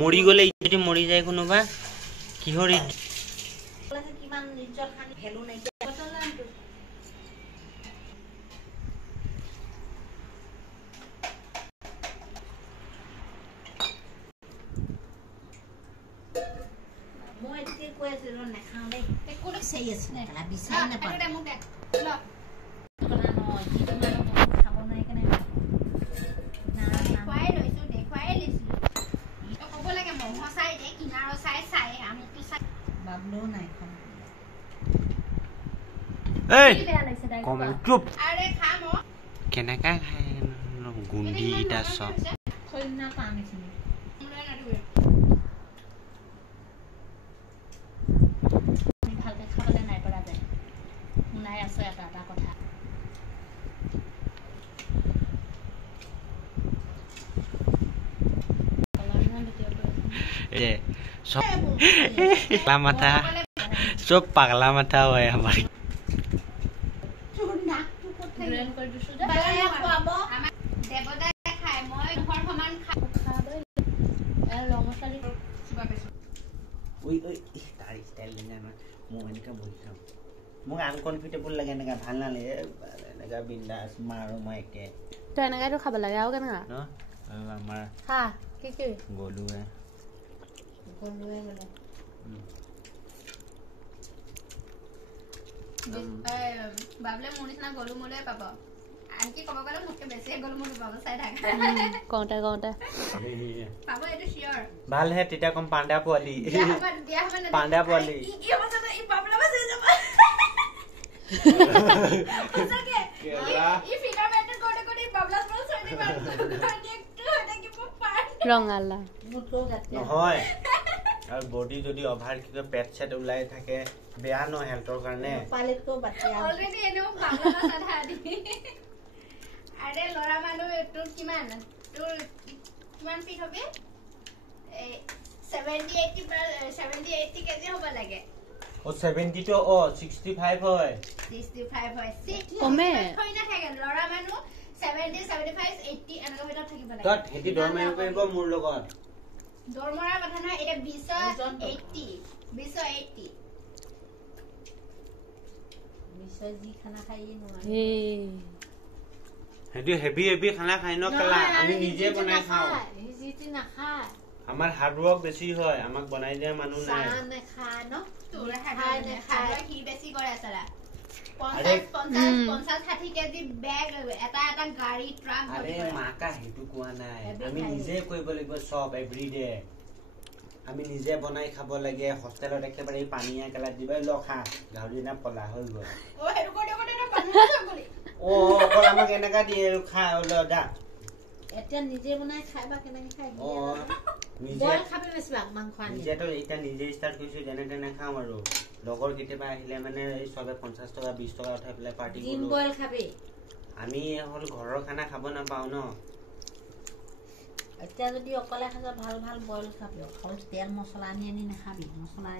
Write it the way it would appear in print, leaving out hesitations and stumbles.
মৰি গলে যদি মৰি যায় কোনোবা কিহৰ কিমান নিজৰ খানি ভেলু নাই মই এতে কৈ আছো নাখাও দেই একো চাই আছে না বিচাৰি না পালে মোক দে ল কথা নহয় কি তোমাৰ খাব নাই কেনে না খুৱাই লৈছো দেখুৱাই লৈছো তো ক'ব লাগে মহ চাই দে কিনাৰ চাই চাই আমি তো চাই বাবলো নাই খাম এই কম চুপ আরে খাম কেনেকা খায় গুন্ডিটা সব খৈনা পানি চিনি ভালকে খাবলে নাই পৰা যায় নাই আছে এটা কথা ए सब पागला माथा सब पागला माथा है हमारी মোক আনকনফিটেবল লাগে এনেকা ভাল নালাগে এনেকা বিন্দাস মাৰো মই একে তো এনেকাইতো খাব লাগে আৰু কেনেকা ন আমাৰ হা কি কি গলুৱে গলে বাবলে মোৰ নিচিনা গলু মোলে পাব আনকি কব গলে মোতকে বেছি গলু মোলে পাব চাই থাকা কওঁতে পাব এইটো শিওৰ ভাল হে তেতিয়া কম পাণ্ডা পোৱালি পাণ্ডা পোৱালি কি হ'ব জানো ই বাবলা বাজ হৈ যাব সঁচাকে ই ফিগাৰ মেইনটেইন কৰি কৰি বাবলা বল হৈ দিবা একটু হটা কি পাৰ ৰঙালা মুটো গাতে নহয় আৰু বডি যদি অভাৰ কিবা পেট সেট উলাই থাকে বেয়া ন হেলথৰ কাৰণে পালেটকো বাটিয়া অলৰেডি এনো বাবলা সাধা দি আৰে লৰা মানুহ তোৰ কিমান তোৰ কিমান ফিট হবে 70 80 কেজি হ'ব লাগে ও 70 তো ও 65 হয় 65 হয় কমে হয় না থাকে লৰা মানুহ 70 75 80 এনেকা ভিতৰত থাকিব লাগে তত হেতি দৰমাই কৰিব মোৰ লগত দৰমৰা কথা নহয় এটা 20 80 জি খানা খাইয়ে নহয় হেতি হেভি খানা খাই ন কেলা আমি নিজে বনাই খাও জিতি না খায় আমাৰ হাৰ্ড ওয়ার্ক বেছি হয় আমাক বনাই দিয়া মানুহ নাই সানে খায় ন তোৰ খায় নে খায় কি বেছি কৰে আসলা 50 60 কেজি ব্যাগ এটা এটা গাড়ী ট্ৰাক আৰে মাকা হেতু কোৱা নাই আমি নিজে কৰিব লাগিব সব এভৰিডে আমি নিজে বনাই খাব লাগে হোস্টেলত একেবাৰে পানীয়া কেলা দিবাই লখা গাউৰি না পলা হৈ গল ও হেৰু কোনে না পানী গলি ও অকল আমাক এনেকা দিয়ে খা লডা এটা নিজে বনাই খাইবা কেনেকে খাই ও নিজে বল খাবে বেছি মাংস আনি নিজে তো এটা নিজে স্টার্ট কৰিছো যেনে তেনে খাম আৰু লগৰ কেতিয়াবা আহিলে মানে এই সবে 50 টকা 20 টকা উঠাই পেলাই পাৰ্টি কৰো ডিম বইল খাবে আমি হল ঘৰৰ খানা খাব না পাও ন এতিয়া যদি অকলে খাজা ভাল ভাল বইল খাবি তেল মছলা আনি নাখাবি মছলা